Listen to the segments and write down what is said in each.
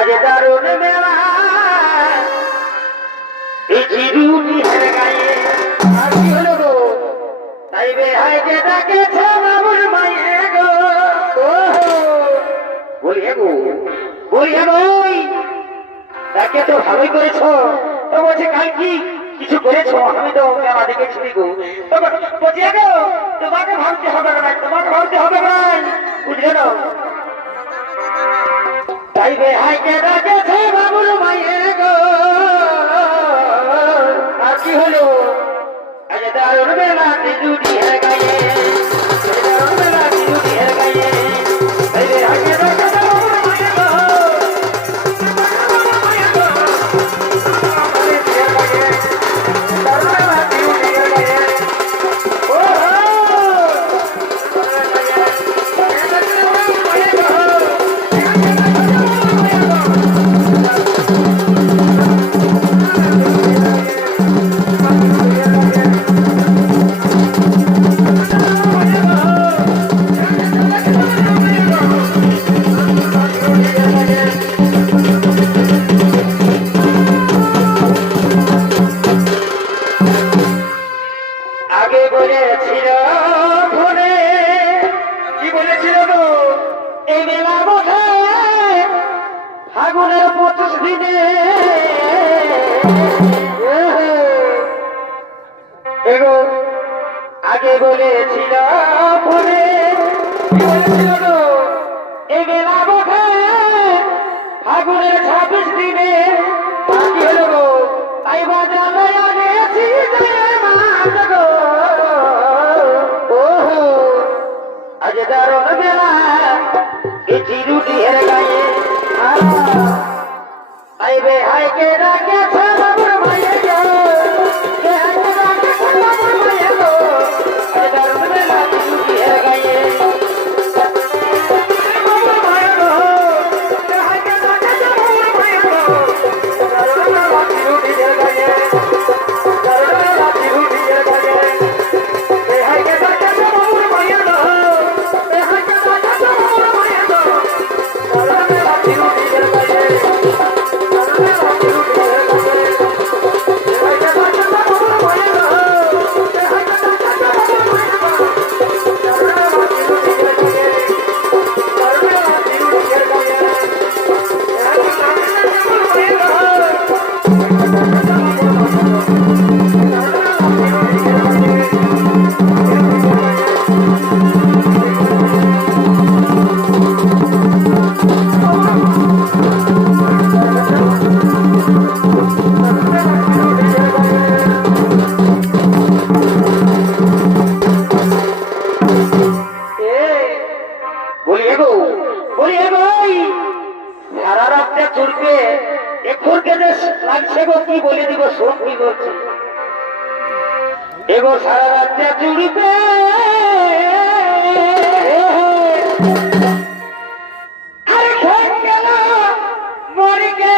आज दारुण मेला चिरूनी है गाय আইবে আইকে ডাকেছে বাবুর মাইয়ে গো বলি গো ওই ডাকে তো ভালোই করেছো তো বলছে কাল কি কিছু করেছো আমি তো মেলা দেখেছি গো বলছি গো তোমাকে ভাবতে হবে না বুঝলে না আইবে আইকে ডাকেছে বাবুর মাইয়ে গো আর কি হলো আজ দারুণ বেলা দিদুটি হে গায়ে দারুণ বেলা দিদুটি হে গায়ে আইবে আইকে ডাকেছে বাবুর মাইয়ে গো আগে বলেছিল ফোনে এই মেলা বসে ফাগুনের 26 দিনে বাকি হলো গো তাই বাজারে আনেছি আজ দারুণ বেলা এটি রুটি হের গায়ে আইবে হাইকে রাখেছে বাবুর মাইয়ে গো এগো সারা রাত্রে চুরিতে আরে খেয়ে গেল মরিকে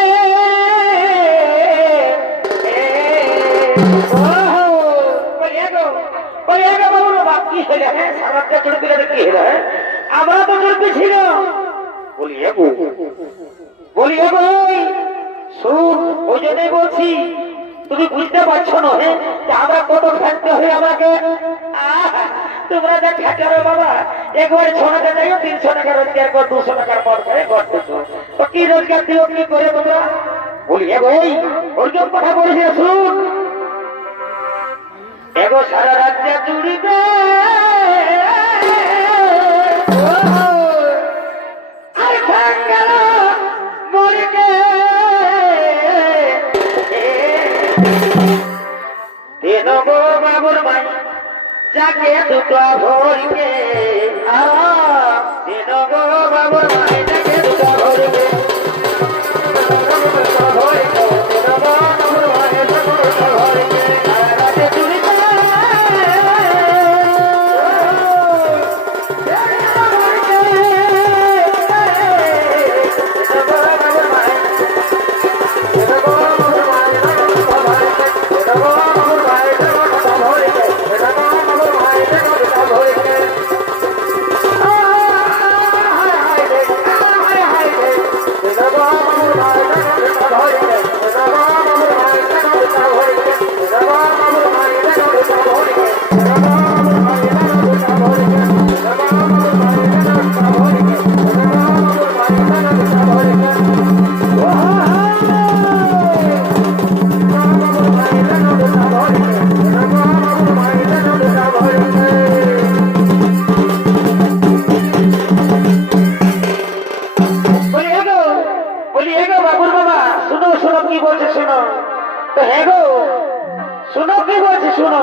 কি হলে হ্যাঁ সারা রাত্রে চুরিতে কি হলো হ্যাঁ আমরা তো চলতে ছিল বলি এগো শুন ওই জন্যই বলছি তুমি বুঝতে পারছো না হ্যাঁ আমরা কত খাটতে হয় আমাকে তোমরা যা খাটারো বাবা একবারে 6 টাকা যাইও 300 টাকা রোজগার কর 200 টাকার পর করে করতেছো তো কি রোজগার দিও কি করে তোমরা বলি ভাই ওরকম কথা বলছি শুন এগো সারা রাজ্যে চুরিতে আর ভাঙ্গাল মরিকে গো বাবুর মাই যাকে দুটো ভরিকে গো বাবুর মাই যাকে দুটো ভরিকে বলছি শুনো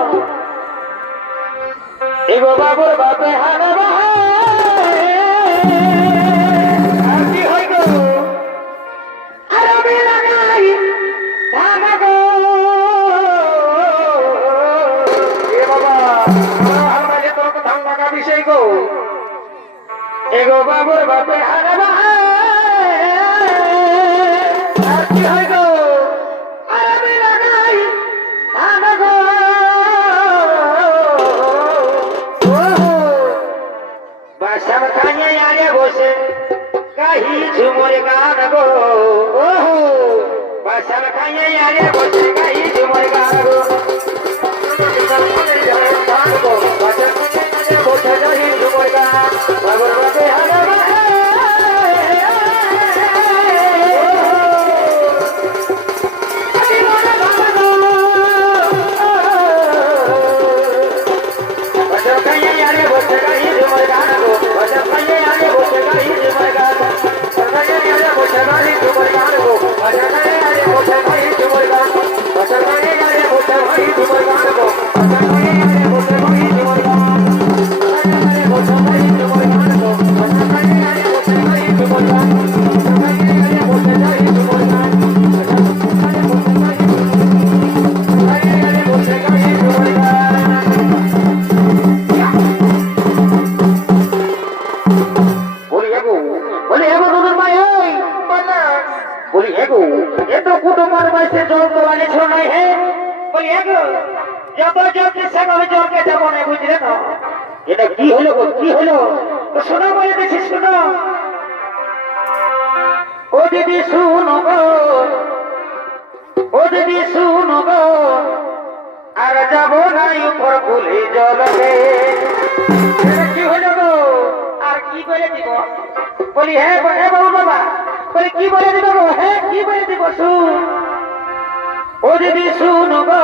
এগো বাবুর বাপে হানা আর কি হয় গো আর আমি লাগাই ধানা গো এ বাবা আমাকে তোর ধান লাগা বিষয় গো এগো বাবুর বাপে হানা আর কি হয় গো আর আমি লাগাই ধানা গো বাসার খাইয়ে আরে বসে কাহি ঝুমুর গান গো বাসার খাইয়ে আরে বসে কাহি ঝুমুর গান গো বাসার খাইয়ে বসে কাহি ঝুমুর গান বাবুর বাপে হানা এটা কি হলো কি হলো শোনো বলে দিচ্ছি শোনো ও দিদি শুনো গো ও দিদি শুনো গো আর যাবো না উপর ভুলে জলবে কি হলো গো আর কি বলে দিব বলি হ্যাঁ বাবু বাবা বলি কি বলে দিব গো হ্যাঁ কি বলে দিব শুন ও দিদি শুনো গো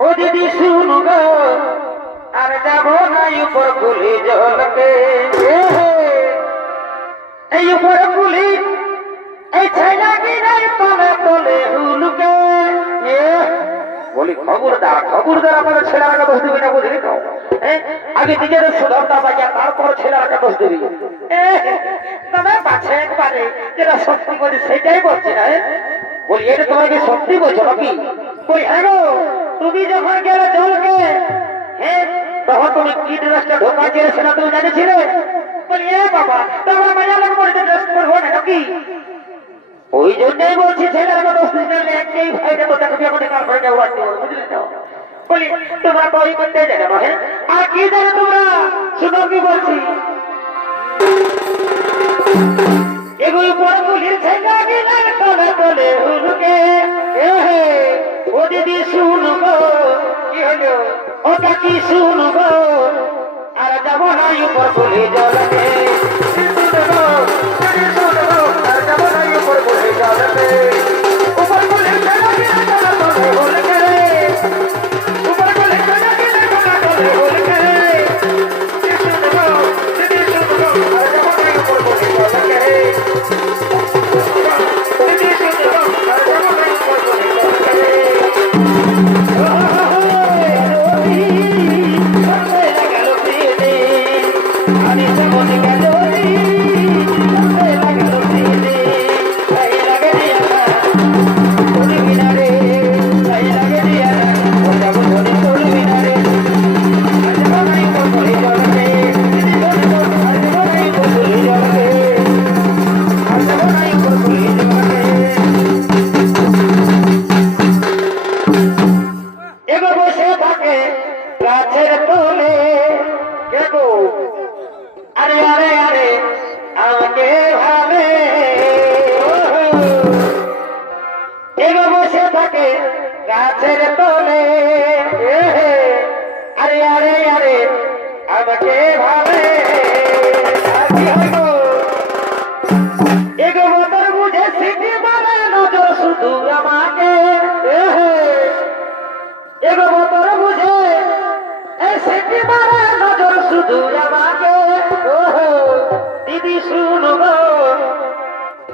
ও দিদি শুনো গো আর যাবো না উপর পুলি জলকে এই উপর পুলি এই ছেলা গিরাই তলে তলে হুলকে বলি খবরদার আমাদের ছেলেরাকে দোষ দিবি না বুঝলি তো আগে নিজেদের সুধরতা বাজা তারপর ছেলেরাকে দোষ দিবি তবে বাছে একবারে যেটা সত্যি বলি সেটাই বলছি না বলি এটা তোমার কি সত্যি বলছো নাকি বলি হ্যাঁ গো তুমি যখন গেলে জলকে হ্যাঁ তখন তুমি কি ড্রেসটা ঢোকা চেয়েছে না তুমি জানিছিলে বলি এ বাবা তোমরা মজা লাগবে বলে ড্রেস করবো না নাকি ওই জন্যই বলছি ছেলেরা দোষ দিতে একটাই ভাইটা তো তাকে বিয়ে কার করে দেওয়া বুঝলে তো বলি তোমরা বই করতে যাবে না হ্যাঁ আর কি জানো তোমরা শুনো কি বলছি এগুলো পরে পুলিশ ছেলে গিয়ে তলে তলে হুলকে ও দিদি শুনবো কি হলো ওটা কি শুনবো আর যাবো না উপর বলে জলকে শুনবো আর যাবো না উপর বলে জলকে উপর বলে উপর বলে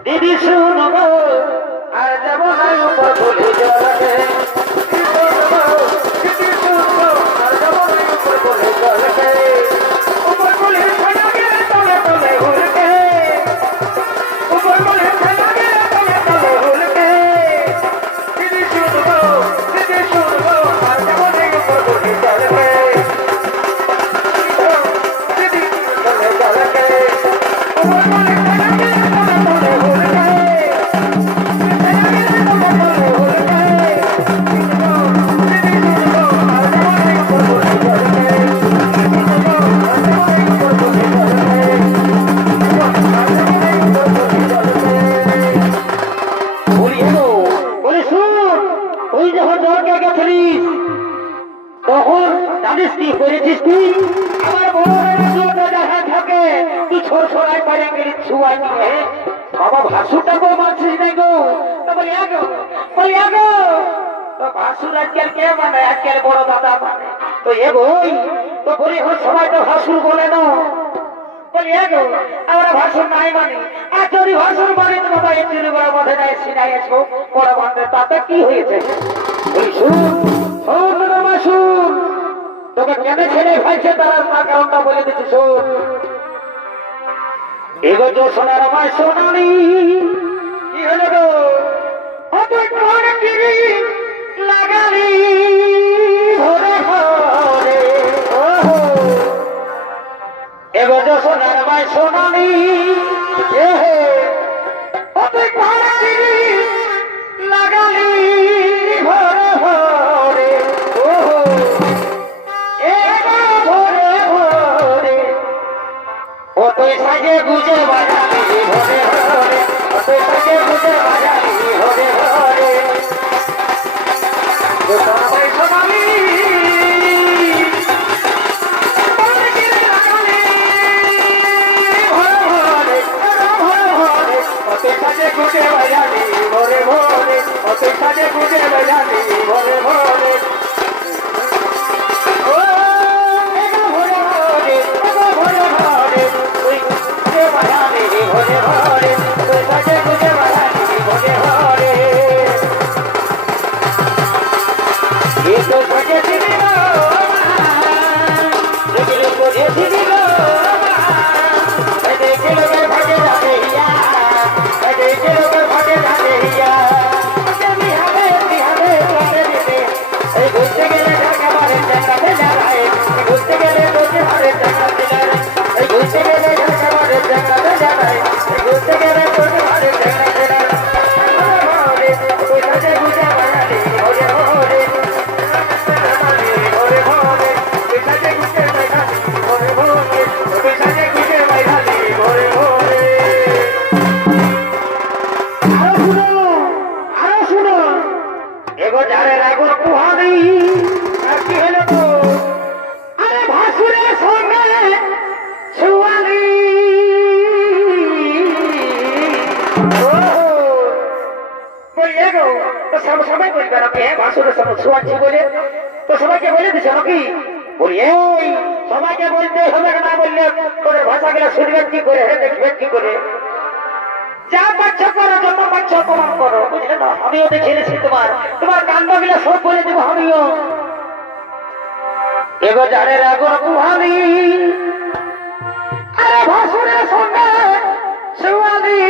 দিদি শুনবো আর যাব না উপর বলে জলকে জানিস কি করেছিস তুই? আমার বড় যাহা থাকে তুই ছোট ছোড়াই পারে গেলি ছুয়া নিয়ে বাবা ভাসুরটাকে মানছিস নাই গো। বলি আগো তো ভাসুর আজকাল কে মানে আজকাল বড় দাদা মানে তো এ বই তো বলি এখন সবাই তো ভাসুর বলে না। বলি আগো আমরা ভাসুর নাই মানি আর যদি ভাসুর মানে তো বাবা একচুয়ালি বড় মধ্যে নাই সিনাই আসবো বড় বান্ধব তাতে কি হয়েছে? বলি শুন মাসুর তোকে কেন ছেলে ভাইছে তার কারণটা বলে দিচ্ছি শোন। এগো তো সোনার আমায় সোনালি কি হলো গো লাগালি ঘরে ঘরে এগো তো সোনার আমায় সোনালি লাগালি ঘরে ঘরে ও তুই সাজে গুজে বাজালি ঘরে ঘরে ও তুই সাজে গুজে বাজালি ঘরে ঘরে সবাই সবাই সাজে গুজে বাজালি ঘরে ঘরে ও তুই সাজে গুজে বাজালি ঘরে ঘরে ঘরে ঘরে তুই সাজে গুজে বাজালি ঘরে ঘরে ये तो सजे दिली रो लेकिन को ये दिली रो मैं देखे लोग भागे जाते हिया मैं देखे लोग भागे जाते हिया बिहारे तोरे देते ए घुसते गेले घर के बारे जंगल में जा रहा है घुसते गेले तोरे हरे जंगल में जा रहा है घुसते गेले घर के बारे जंगल में जा रहा है घुसते गेले तोरे हरे जंगल में जा रहा है कोई सजे गुजे बना ले होरे होरे সবাই বলবে নাকি ভাসুরের সঙ্গে ছোঁয়াচ্ছি বলে তো সবাইকে বলে দিছে নাকি? বলি এই সবাইকে বলতে হবে না বললে তোদের ভাষাগুলো শুনবেন কি করে দেখবেন কি করে? যা পাচ্ছ করো যত পাচ্ছ প্রমাণ করো বুঝলে না? আমিও দেখেছি তোমার কাণ্ডগুলো সব বলে দেবো আমিও। এগো জানের আগুন পুহালি আরে ভাসুরের সঙ্গে ছোঁয়ালি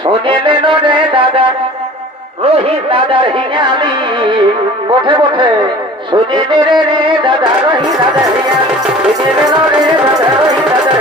শুনিলেন রে দাদা রোহিত দাদার হিয়ালি বঠে বঠে শুনিলে রে দাদা রোহিত দাদার হিয়ালি শুনিলেন রে দাদা রোহিত দাদার